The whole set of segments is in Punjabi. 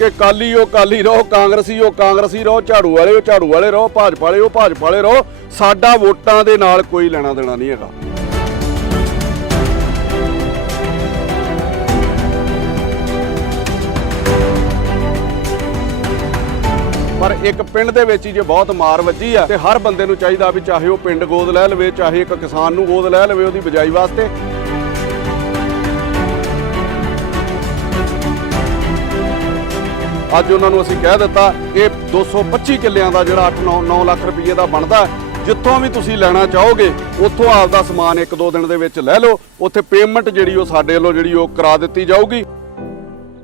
ਕਿ ਕਾਲੀ ਉਹ ਕਾਲੀ ਰਹੋ, ਕਾਂਗਰਸੀ ਉਹ ਕਾਂਗਰਸੀ ਰਹੋ, ਝਾੜੂ ਵਾਲੇ ਉਹ ਝਾੜੂ ਵਾਲੇ ਰਹੋ, ਭਾਜਪਾ ਵਾਲੇ ਉਹ ਭਾਜਪਾ ਵਾਲੇ ਰਹੋ, ਸਾਡਾ ਵੋਟਾਂ ਦੇ ਨਾਲ ਕੋਈ ਲੈਣਾ ਦੇਣਾ ਨਹੀਂ ਹੈਗਾ। ਪਰ ਇੱਕ ਪਿੰਡ ਦੇ ਵਿੱਚ ਹੀ ਜੇ ਬਹੁਤ ਮਾਰ ਵੱਜੀ ਆ, ਤੇ ਹਰ ਬੰਦੇ ਨੂੰ ਚਾਹੀਦਾ ਵੀ ਚਾਹੇ ਉਹ ਪਿੰਡ ਗੋਦ ਲੈ ਲਵੇ, ਚਾਹੇ ਇੱਕ ਕਿਸਾਨ ਨੂੰ ਗੋਦ ਲੈ ਲਵੇ ਉਹਦੀ ਬਜਾਈ ਵਾਸਤੇ ਅੱਜ ਉਹਨਾਂ ਨੂੰ ਅਸੀਂ ਕਹਿ ਦਿੱਤਾ, ਇਹ 225 ਕਿੱਲਿਆਂ ਦਾ ਜਿਹੜਾ 8 9 9 ਲੱਖ ਰੁਪਏ ਦਾ ਬਣਦਾ ਜਿੱਥੋਂ ਵੀ ਤੁਸੀਂ ਲੈਣਾ ਚਾਹੋਗੇ, ਉੱਥੋਂ ਆਪਦਾ ਸਮਾਨ ਇੱਕ ਦੋ ਦਿਨ ਦੇ ਵਿੱਚ ਲੈ ਲਓ, ਉੱਥੇ ਪੇਮੈਂਟ ਜਿਹੜੀ ਉਹ ਸਾਡੇ ਵੱਲੋਂ ਜਿਹੜੀ ਉਹ ਕਰਾ ਦਿੱਤੀ ਜਾਊਗੀ।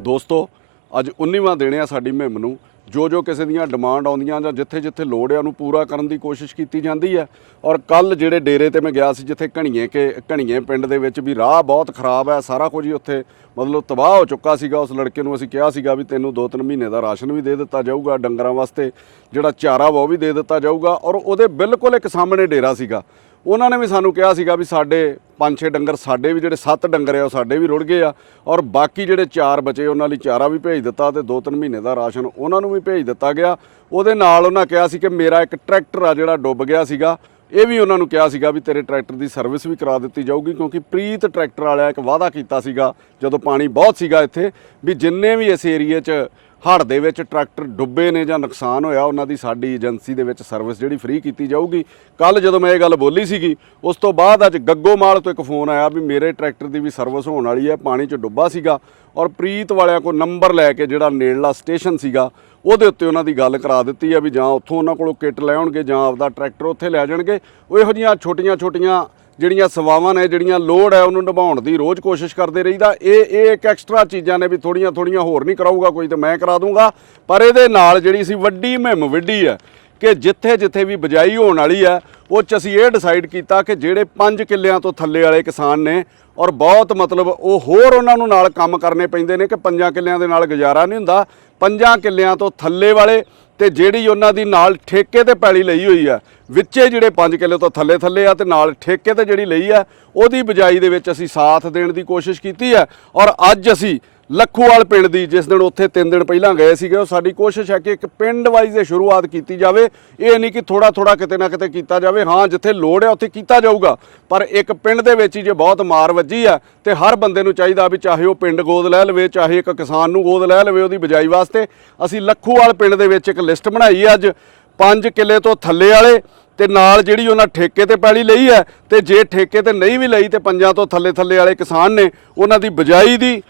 ਦੋਸਤੋ, ਅੱਜ 19ਵਾਂ ਦੇਣੇ ਆ ਸਾਡੀ ਮੁਹਿੰਮ ਨੂੰ ਜੋ ਜੋ ਕਿਸੇ ਦੀਆਂ ਡਿਮਾਂਡ ਆਉਂਦੀਆਂ ਜਾਂ ਜਿੱਥੇ ਜਿੱਥੇ ਲੋੜ ਆ ਉਹਨੂੰ ਪੂਰਾ ਕਰਨ ਦੀ ਕੋਸ਼ਿਸ਼ ਕੀਤੀ ਜਾਂਦੀ ਹੈ। ਔਰ ਕੱਲ ਜਿਹੜੇ ਡੇਰੇ ਤੇ ਮੈਂ ਗਿਆ ਸੀ ਜਿੱਥੇ ਘਣੀਏ ਕੇ ਘਣੀਏ ਪਿੰਡ ਦੇ ਵਿੱਚ ਵੀ ਰਾਹ ਬਹੁਤ ਖਰਾਬ ਹੈ, ਸਾਰਾ ਕੁਝ ਹੀ ਉੱਥੇ ਮਤਲਬ ਤਬਾਹ ਹੋ ਚੁੱਕਾ ਸੀਗਾ। ਉਸ ਲੜਕੇ ਨੂੰ ਅਸੀਂ ਕਿਹਾ ਸੀਗਾ ਵੀ ਤੈਨੂੰ 2-3 ਮਹੀਨੇ ਦਾ ਰਾਸ਼ਨ ਵੀ ਦੇ ਦਿੱਤਾ ਜਾਊਗਾ, ਡੰਗਰਾਂ ਵਾਸਤੇ ਜਿਹੜਾ ਚਾਰਾ ਵਾ ਉਹ ਵੀ ਦੇ ਦਿੱਤਾ ਜਾਊਗਾ। ਔਰ ਉਹਦੇ ਬਿਲਕੁਲ ਇੱਕ ਸਾਹਮਣੇ ਡੇਰਾ ਸੀਗਾ। ਉਹਨਾਂ ਨੇ ਵੀ ਸਾਨੂੰ ਕਿਹਾ ਸੀਗਾ ਵੀ ਸਾਡੇ ਪੰਜ ਛੇ ਡੰਗਰ ਸਾਡੇ ਵੀ ਜਿਹੜੇ ਸੱਤ ਡੰਗਰ ਆ ਉਹ ਸਾਡੇ ਵੀ ਰੁੜ ਗਏ ਆ ਔਰ ਬਾਕੀ ਜਿਹੜੇ ਚਾਰ ਬਚੇ ਉਹਨਾਂ ਲਈ ਚਾਰਾ ਵੀ ਭੇਜ ਦਿੱਤਾ ਤੇ 2-3 ਮਹੀਨੇ ਦਾ ਰਾਸ਼ਨ ਉਹਨਾਂ ਨੂੰ ਵੀ ਭੇਜ ਦਿੱਤਾ ਗਿਆ। ਉਹਦੇ ਨਾਲ ਉਹਨਾਂ ਕਿਹਾ ਸੀ ਕਿ ਮੇਰਾ ਇੱਕ ਟਰੈਕਟਰ ਆ ਜਿਹੜਾ ਡੁੱਬ ਗਿਆ ਸੀਗਾ। ਇਹ ਵੀ ਉਹਨਾਂ ਨੂੰ ਕਿਹਾ ਸੀਗਾ ਵੀ ਤੇਰੇ ਟਰੈਕਟਰ ਦੀ ਸਰਵਿਸ ਵੀ ਕਰਾ ਦਿੱਤੀ ਜਾਊਗੀ, ਕਿਉਂਕਿ ਪ੍ਰੀਤ ਟਰੈਕਟਰ ਵਾਲਿਆ ਇੱਕ ਵਾਅਦਾ ਕੀਤਾ ਸੀਗਾ, ਜਦੋਂ ਪਾਣੀ ਬਹੁਤ ਸੀਗਾ ਇੱਥੇ, ਵੀ ਜਿੰਨੇ ਵੀ ਇਸ ਏਰੀਏ 'ਚ ਹੜ੍ਹ ਦੇ ਵਿੱਚ ਟਰੈਕਟਰ ਡੁੱਬੇ ਨੇ ਜਾਂ ਨੁਕਸਾਨ ਹੋਇਆ, ਉਹਨਾਂ ਦੀ ਸਾਡੀ ਏਜੰਸੀ ਦੇ ਵਿੱਚ ਸਰਵਿਸ ਜਿਹੜੀ ਫ੍ਰੀ ਕੀਤੀ ਜਾਊਗੀ। ਕੱਲ ਜਦੋਂ ਮੈਂ ਇਹ ਗੱਲ ਬੋਲੀ ਸੀਗੀ, ਉਸ ਤੋਂ ਬਾਅਦ ਅੱਜ ਗੱਗੋਮਾਲ ਤੋਂ ਇੱਕ ਫੋਨ ਆਇਆ ਵੀ ਮੇਰੇ ਟਰੈਕਟਰ ਦੀ ਵੀ ਸਰਵਿਸ ਹੋਣ ਵਾਲੀ ਹੈ, ਪਾਣੀ 'ਚ ਡੁੱਬਾ ਸੀਗਾ। ਔਰ ਪ੍ਰੀਤ ਵਾਲਿਆਂ ਕੋਲ ਨੰਬਰ ਲੈ ਕੇ ਜਿਹੜਾ ਨੇੜਲਾ ਸਟੇਸ਼ਨ ਸੀਗਾ ਉਹਦੇ ਉੱਤੇ ਉਹਨਾਂ ਦੀ ਗੱਲ ਕਰਾ ਦਿੱਤੀ ਆ ਵੀ ਜਾਂ ਉੱਥੋਂ ਉਹਨਾਂ ਕੋਲੋਂ ਕਿੱਟ ਲੈ ਆਉਣਗੇ ਜਾਂ ਆਪਦਾ ਟਰੈਕਟਰ ਉੱਥੇ ਲੈ ਜਾਣਗੇ। ਉਹ ਇਹੋ ਜਿਹੀਆਂ ਛੋਟੀਆਂ-ਛੋਟੀਆਂ ਜਿਹੜੀਆਂ ਸੇਵਾਵਾਂ ਨੇ, ਜਿਹੜੀਆਂ ਲੋੜ ਹੈ ਉਹਨੂੰ ਨਿਭਾਉਣ ਦੀ ਰੋਜ਼ ਕੋਸ਼ਿਸ਼ ਕਰਦੇ ਰਹੀਦਾ। ਇਹ ਇਹ ਇੱਕ ਐਕਸਟਰਾ ਚੀਜ਼ਾਂ ਨੇ ਵੀ ਥੋੜੀਆਂ ਥੋੜੀਆਂ ਹੋਰ ਨਹੀਂ ਕਰਾਊਗਾ, ਕੋਈ ਤੇ ਮੈਂ ਕਰਾ ਦੂੰਗਾ। ਪਰ ਇਹਦੇ ਨਾਲ ਜਿਹੜੀ ਸੀ ਵੱਡੀ ਮੁਹਿੰਮ ਵਿੱਢੀ ਹੈ ਕਿ ਜਿੱਥੇ ਜਿੱਥੇ ਵੀ ਬਜਾਈ ਹੋਣ ਵਾਲੀ ਹੈ ਉਹ ਚ ਅਸੀਂ ਇਹ ਡਿਸਾਈਡ ਕੀਤਾ ਕਿ ਜਿਹੜੇ 5 ਕਿੱਲਿਆਂ ਤੋਂ ਥੱਲੇ ਵਾਲੇ ਕਿਸਾਨ ਨੇ ਔਰ ਬਹੁਤ ਮਤਲਬ ਉਹ ਹੋਰ ਉਹਨਾਂ ਨੂੰ ਨਾਲ ਕੰਮ ਕਰਨੇ ਪੈਂਦੇ ਨੇ ਕਿ ਪੰਜਾਂ ਕਿੱਲਿਆਂ ਦੇ ਨਾਲ ਗੁਜ਼ਾਰਾ ਨਹੀਂ ਹੁੰਦਾ। ਪੰਜਾਂ ਕਿੱਲਿਆਂ ਤੋਂ ਥੱਲੇ ਵਾਲੇ ਤੇ ਜਿਹੜੀ ਉਹਨਾਂ ਦੀ ਨਾਲ ਠੇਕੇ ਤੇ ਪੈਲੀ ਲਈ ਹੋਈ ਆ, ਵਿੱਚੇ ਜਿਹੜੇ 5 ਕਿੱਲੇ ਤੋਂ ਥੱਲੇ ਥੱਲੇ ਆ ਤੇ ਨਾਲ ਠੇਕੇ ਤੇ ਜਿਹੜੀ ਲਈ ਆ, ਉਹਦੀ ਬਜਾਈ ਦੇ ਵਿੱਚ ਅਸੀਂ ਸਾਥ ਦੇਣ ਦੀ ਕੋਸ਼ਿਸ਼ ਕੀਤੀ ਹੈ ਔਰ ਅੱਜ ਅਸੀਂ ਲੱਖੂਵਾਲ ਪਿੰਡ ਦੀ, ਜਿਸ ਦਿਨ ਉੱਥੇ 3 ਦਿਨ ਪਹਿਲਾਂ ਗਏ ਸੀਗੇ, ਉਹ ਸਾਡੀ ਕੋਸ਼ਿਸ਼ ਹੈ ਕਿ ਇੱਕ ਪਿੰਡ ਵਾਈਜ਼ ਇਹ ਸ਼ੁਰੂਆਤ ਕੀਤੀ ਜਾਵੇ। ਇਹ ਨਹੀਂ ਕਿ ਥੋੜਾ ਥੋੜਾ ਕਿਤੇ ਨਾ ਕਿਤੇ ਕੀਤਾ ਜਾਵੇ। ਹਾਂ, ਜਿੱਥੇ ਲੋੜ ਹੈ ਉੱਥੇ ਕੀਤਾ ਜਾਊਗਾ। ਪਰ ਇੱਕ ਪਿੰਡ ਦੇ ਵਿੱਚ ਹੀ ਜੇ ਬਹੁਤ ਮਾਰ ਵੱਜੀ ਆ ਤੇ ਹਰ ਬੰਦੇ ਨੂੰ ਚਾਹੀਦਾ ਵੀ ਚਾਹੇ ਉਹ ਪਿੰਡ ਗੋਦ ਲੈ ਲਵੇ, ਚਾਹੇ ਇੱਕ ਕਿਸਾਨ ਨੂੰ ਗੋਦ ਲੈ ਲਵੇ ਉਹਦੀ ਬਜਾਈ ਵਾਸਤੇ। ਅਸੀਂ ਲੱਖੂਵਾਲ ਪਿੰਡ ਦੇ ਵਿੱਚ ਇੱਕ ਲਿਸਟ ਬਣਾਈ ਅੱਜ। 5 ਕਿੱਲੇ ਤੋਂ ਥੱਲੇ ਵਾਲੇ ਤੇ ਨਾਲ ਜਿਹੜੀ ਉਹਨਾਂ ਠੇਕੇ ਤੇ ਪੈਲੀ ਲਈ ਹੈ, ਤੇ ਜੇ ਠੇਕੇ ਤੇ ਨਹੀਂ ਵੀ ਲਈ, ਤੇ ਪੰਜਾਂ ਤੋਂ ਥੱਲੇ ਥੱਲੇ ਵਾਲੇ ਕਿਸਾਨ ਨੇ ਉਹਨਾਂ ਦੀ ਬਜਾਈ ਦੀ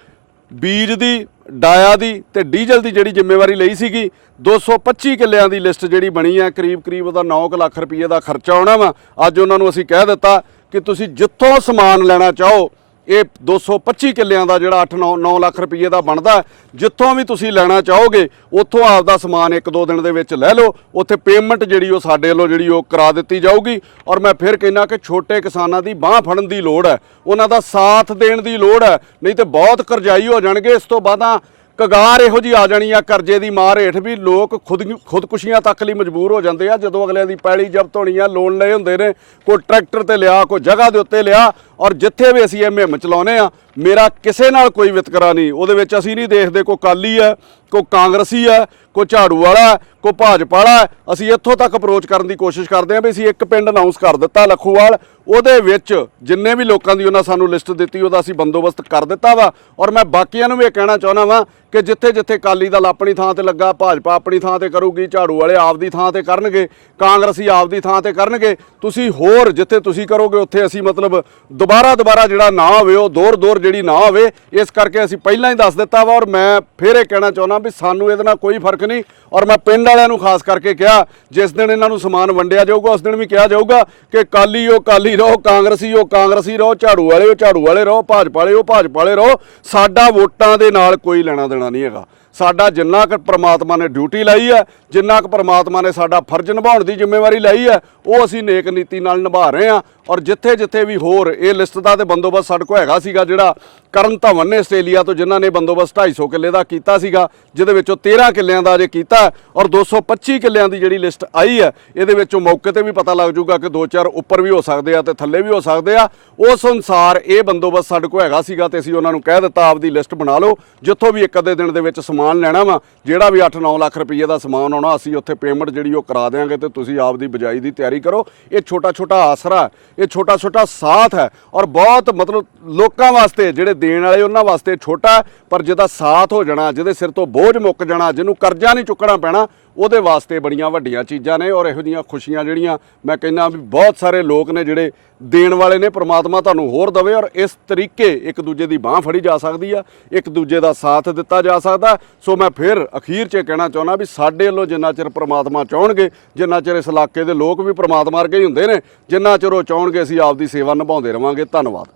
ਬੀਜ ਦੀ, ਡਾਇਆ ਦੀ ਤੇ ਡੀਜ਼ਲ ਦੀ ਜਿਹੜੀ ਜ਼ਿੰਮੇਵਾਰੀ ਲਈ ਸੀਗੀ 225 ਕਿੱਲਿਆਂ ਦੀ ਲਿਸਟ ਜਿਹੜੀ ਬਣੀ ਹੈ ਕਰੀਬ ਕਰੀਬ ਉਹਦਾ 9 ਲੱਖ ਰੁਪਏ ਦਾ ਖਰਚਾ ਆਉਣਾ ਵਾ। ਅੱਜ ਉਹਨਾਂ ਨੂੰ ਅਸੀਂ ਕਹਿ ਦਿੱਤਾ ਕਿ ਤੁਸੀਂ ਜਿੱਥੋਂ ਸਮਾਨ ਲੈਣਾ ਚਾਹੋ ਇਹ 225 ਕਿੱਲਿਆਂ ਦਾ ਜਿਹੜਾ 8 9 9 ਲੱਖ ਰੁਪਏ ਦਾ ਬਣਦਾ ਜਿੱਥੋਂ ਵੀ ਤੁਸੀਂ ਲੈਣਾ ਚਾਹੋਗੇ, ਉੱਥੋਂ ਆਪਦਾ ਸਮਾਨ ਇੱਕ ਦੋ ਦਿਨ ਦੇ ਵਿੱਚ ਲੈ ਲਓ। ਉੱਥੇ ਪੇਮੈਂਟ ਜਿਹੜੀ ਉਹ ਸਾਡੇ ਵੱਲੋਂ ਜਿਹੜੀ ਉਹ ਕਰਾ ਦਿੱਤੀ ਜਾਊਗੀ। ਔਰ ਮੈਂ ਫਿਰ ਕਹਿਣਾ ਕਿ ਛੋਟੇ ਕਿਸਾਨਾਂ ਦੀ ਬਾਹ ਫੜਨ ਦੀ ਲੋੜ ਹੈ। ਉਹਨਾਂ ਦਾ ਸਾਥ ਦੇਣ ਦੀ ਲੋੜ ਹੈ। ਨਹੀਂ ਤੇ ਬਹੁਤ ਕਰਜ਼ਾਈ ਹੋ ਜਾਣਗੇ। ਇਸ ਤੋਂ ਬਾਅਦਾਂ ਕਗਾਰ ਇਹੋ ਜੀ ਆ ਜਾਣੀ ਆ ਕਰਜ਼ੇ ਦੀ ਮਾਰ ਹੇਠ ਵੀ ਲੋਕ ਖੁਦ ਖੁਦਕੁਸ਼ੀਆਂ ਤੱਕ ਲਈ ਮਜਬੂਰ ਹੋ ਜਾਂਦੇ ਆ। ਜਦੋਂ ਅਗਲਿਆਂ ਦੀ ਪੈਲੀ ਜ਼ਬਤ ਹੋਣੀ ਆ ਲੋਨ ਲਏ ਹੁੰਦੇ ਨੇ ਕੋਈ ਟਰੈਕਟਰ ਤੇ ਲਿਆ ਕੋਈ ਜਗ੍ਹਾ ਦੇ ਉੱਤੇ ਲਿਆ ਔਰ ਜਿੱਥੇ ਵੀ ਅਸੀਂ ਇਹ ਮੁਹਿੰਮ ਚਲਾਉਨੇ ਆ ਮੇਰਾ ਕਿਸੇ ਨਾਲ ਕੋਈ ਵਿਤਕਰਾ ਨਹੀਂ। ਉਹਦੇ ਵਿੱਚ ਅਸੀਂ ਨਹੀਂ ਦੇਖਦੇ ਕੋਈ ਕਾਲੀ ਹੈ ਕੋਈ ਕਾਂਗਰਸੀ ਹੈ ਕੋਈ ਝਾੜੂ ਵਾਲਾ ਹੈ, ਕੋਈ ਭਾਜਪਾ ਵਾਲਾ ਹੈ। ਅਸੀਂ ਇੱਥੋਂ ਤੱਕ ਅਪਰੋਚ ਕਰਨ ਦੀ ਕੋਸ਼ਿਸ਼ ਕਰਦੇ ਹਾਂ ਵੀ ਅਸੀਂ ਇੱਕ ਪਿੰਡ ਅਨਾਉਂਸ ਕਰ ਦਿੱਤਾ ਲਖੂਵਾਲ। ਉਹਦੇ ਵਿੱਚ ਜਿੰਨੇ ਵੀ ਲੋਕਾਂ ਦੀ ਉਹਨਾਂ ਸਾਨੂੰ ਲਿਸਟ ਦਿੱਤੀ ਉਹਦਾ ਅਸੀਂ ਬੰਦੋਬਸਤ ਕਰ ਦਿੱਤਾ ਵਾ। ਔਰ ਮੈਂ ਬਾਕੀਆਂ ਨੂੰ ਵੀ ਇਹ ਕਹਿਣਾ ਚਾਹੁੰਦਾ ਵਾਂ ਕਿ ਜਿੱਥੇ ਜਿੱਥੇ ਕਾਲੀ ਦਲ ਆਪਣੀ ਥਾਂ ਤੇ ਲੱਗਾ, ਭਾਜਪਾ ਆਪਣੀ ਥਾਂ ਤੇ ਕਰੂਗੀ, ਝਾੜੂ ਵਾਲੇ ਆਪਦੀ ਥਾਂ ਤੇ ਕਰਨਗੇ, ਕਾਂਗਰਸੀ ਆਪਦੀ ਥਾਂ ਤੇ ਕਰਨਗੇ, ਤੁਸੀਂ ਹੋਰ ਜਿੱਥੇ ਤੁਸੀਂ ਕਰੋਗੇ, ਉੱਥੇ ਅਸੀਂ ਮਤਲਬ ਦੁਬਾਰਾ ਦੁਬਾਰਾ ਜਿਹੜਾ ਨਾ ਹੋਵੇ ਉਹ ਦੌਰ ਦੌਰ ਜਿਹੜੀ ਨਾ ਹੋਵੇ ਇਸ ਕਰਕੇ ਅਸੀਂ ਪਹਿਲਾਂ ਹੀ ਦੱਸ ਦਿੱਤਾ ਵਾ, ਔਰ ਮੈਂ ਫਿਰ ਇਹ ਕਹਿਣਾ ਚਾਹੁੰਦਾ ਵੀ ਸਾਨੂੰ ਇਹਦੇ ਨਾਲ ਕੋਈ ਫ਼ਰਕ ਨਹੀਂ, ਔਰ ਮੈਂ ਪਿੰਡ ਵਾਲਿਆਂ ਨੂੰ ਖਾਸ ਕਰਕੇ ਕਿਹਾ, ਜਿਸ ਦਿਨ ਇਹਨਾਂ ਨੂੰ ਸਮਾਨ ਵੰਡਿਆ ਜਾਊਗਾ, ਉਸ ਦਿਨ ਵੀ ਕਿਹਾ ਜਾਊਗਾ ਕਿ ਕਾਲੀ ਉਹ ਕਾਲੀ ਰਹੋ, ਕਾਂਗਰਸੀ ਉਹ ਕਾਂਗਰਸੀ ਰਹੋ, ਝਾੜੂ ਵਾਲੇ ਉਹ ਝਾੜੂ ਵਾਲੇ ਰਹੋ, ਭਾਜਪਾ ਵਾਲੇ ਉਹ ਭਾਜਪਾ ਵਾਲੇ ਰਹੋ, ਸਾਡਾ ਵੋਟਾਂ ਦੇ ਨਾਲ ਕੋਈ ਲੈਣਾ ਦੇਣਾ ਨਹੀਂ ਹੈਗਾ। ਸਾਡਾ ਜਿੰਨਾ ਕੁ ਪ੍ਰਮਾਤਮਾ ਨੇ ਡਿਊਟੀ ਲਾਈ ਹੈ, ਜਿੰਨਾ ਕੁ ਪ੍ਰਮਾਤਮਾ ਨੇ ਸਾਡਾ ਫਰਜ਼ ਨਿਭਾਉਣ ਦੀ ਜ਼ਿੰਮੇਵਾਰੀ ਲਈ ਹੈ, ਉਹ ਅਸੀਂ ਨੇਕ ਨੀਤੀ ਨਾਲ ਨਿਭਾ ਰਹੇ ਹਾਂ। ਔਰ ਜਿੱਥੇ ਜਿੱਥੇ ਵੀ ਹੋਰ ਇਹ ਲਿਸਟ ਦਾ ਤੇ ਬੰਦੋਬਸਤ ਸਾਡੇ ਕੋਲ ਹੈਗਾ ਸੀਗਾ ਜਿਹੜਾ ਕਰਨ ਧਵਨ ਨੇ ਆਸਟ੍ਰੇਲੀਆ ਤੋਂ, ਜਿਨ੍ਹਾਂ ਨੇ ਬੰਦੋਬਸਤ 250 ਕਿੱਲੇ ਦਾ ਕੀਤਾ ਸੀਗਾ, ਜਿਹਦੇ ਵਿੱਚੋਂ 13 ਕਿੱਲਿਆਂ ਦਾ ਜੇ ਕੀਤਾ ਹੈ ਔਰ 225 ਕਿੱਲਿਆਂ ਦੀ ਜਿਹੜੀ ਲਿਸਟ ਆਈ ਹੈ, ਇਹਦੇ ਵਿੱਚੋਂ ਮੌਕੇ ਤੇ ਵੀ ਪਤਾ ਲੱਗ ਜਾਊਗਾ ਕਿ ਦੋ ਚਾਰ ਉੱਪਰ ਵੀ ਹੋ ਸਕਦੇ ਆ ਤੇ ਥੱਲੇ ਵੀ ਹੋ ਸਕਦੇ ਆ। ਉਸ ਅਨੁਸਾਰ ਇਹ ਬੰਦੋਬਸਤ ਸਾਡੇ ਕੋਲ ਹੈਗਾ ਸੀਗਾ ਤੇ ਅਸੀਂ ਉਹਨਾਂ ਨੂੰ ਕਹਿ ਦਿੱਤਾ, ਆਪਦੀ ਲਿਸਟ ਬਣਾ ਲਓ, ਜਿੱਥੋਂ ਵੀ ਇੱਕ ਅੱਧੇ ਦਿਨ ਦੇ ਵਿੱਚ ਸਮਾਨ ਲੈਣਾ ਵਾ, ਜਿਹੜਾ ਵੀ 8-9 ਲੱਖ ਰੁਪਏ ਦਾ ਸਮਾਨ ਆਉਣਾ, ਅਸੀਂ ਉੱਥੇ ਪੇਮੈਂਟ ਜਿਹੜੀ ਉਹ ਕਰਾ ਦੇਵਾਂਗੇ ਤੇ ਤੁਸੀਂ ਆਪਦੀ ਬਜਾਈ ਦੀ ਤਿਆਰੀ ਕਰੋ। ਇਹ ਛੋਟਾ ਛੋਟਾ ਆਸਰਾ ਇਹ ਛੋਟਾ ਛੋਟਾ ਸਾਥ ਹੈ ਔਰ ਬਹੁਤ ਮਤਲਬ ਲੋਕਾਂ ਵਾਸਤੇ ਜਿਹੜੇ ਦੇਣ ਵਾਲੇ ਉਹਨਾਂ ਵਾਸਤੇ ਛੋਟਾ ਪਰ ਜਿਹਦਾ ਸਾਥ ਹੋ ਜਾਣਾ, ਜਿਹਦੇ ਸਿਰ ਤੋਂ ਬੋਝ ਮੁੱਕ ਜਾਣਾ, ਜਿਹਨੂੰ ਕਰਜ਼ਾ ਨਹੀਂ ਚੁੱਕਣਾ ਪੈਣਾ, ਉਹਦੇ ਵਾਸਤੇ ਬੜੀਆਂ ਵੱਡੀਆਂ ਚੀਜ਼ਾਂ ਨੇ ਔਰ ਇਹੋ ਜਿਹੀਆਂ ਖੁਸ਼ੀਆਂ ਜਿਹੜੀਆਂ ਮੈਂ ਕਹਿੰਦਾ ਵੀ ਬਹੁਤ ਸਾਰੇ ਲੋਕ ਨੇ ਜਿਹੜੇ ਦੇਣ ਵਾਲੇ ਨੇ, ਪ੍ਰਮਾਤਮਾ ਤੁਹਾਨੂੰ ਹੋਰ ਦਵੇ ਔਰ ਇਸ ਤਰੀਕੇ ਇੱਕ ਦੂਜੇ ਦੀ ਬਾਹ ਫੜੀ ਜਾ ਸਕਦੀ ਆ, ਇੱਕ ਦੂਜੇ ਦਾ ਸਾਥ ਦਿੱਤਾ ਜਾ ਸਕਦਾ। ਸੋ ਮੈਂ ਫਿਰ ਅਖੀਰ 'ਚ ਇਹ ਕਹਿਣਾ ਚਾਹੁੰਦਾ ਵੀ ਸਾਡੇ ਵੱਲੋਂ ਜਿੰਨਾ ਚਿਰ ਪ੍ਰਮਾਤਮਾ ਚਾਹਣਗੇ, ਜਿੰਨਾ ਚਿਰ ਇਸ ਇਲਾਕੇ ਦੇ ਲੋਕ ਵੀ ਪ੍ਰਮਾਤਮਾ ਵਰਗੇ ਹੀ ਹੁੰਦੇ ਨੇ, ਜਿੰਨਾ ਚਿਰ ਉਹ ਚਾਹਣਗੇ, ਅਸੀਂ ਆਪਦੀ ਸੇਵਾ ਨਿਭਾਉਂਦੇ ਰਵਾਂਗੇ। ਧੰਨਵਾਦ।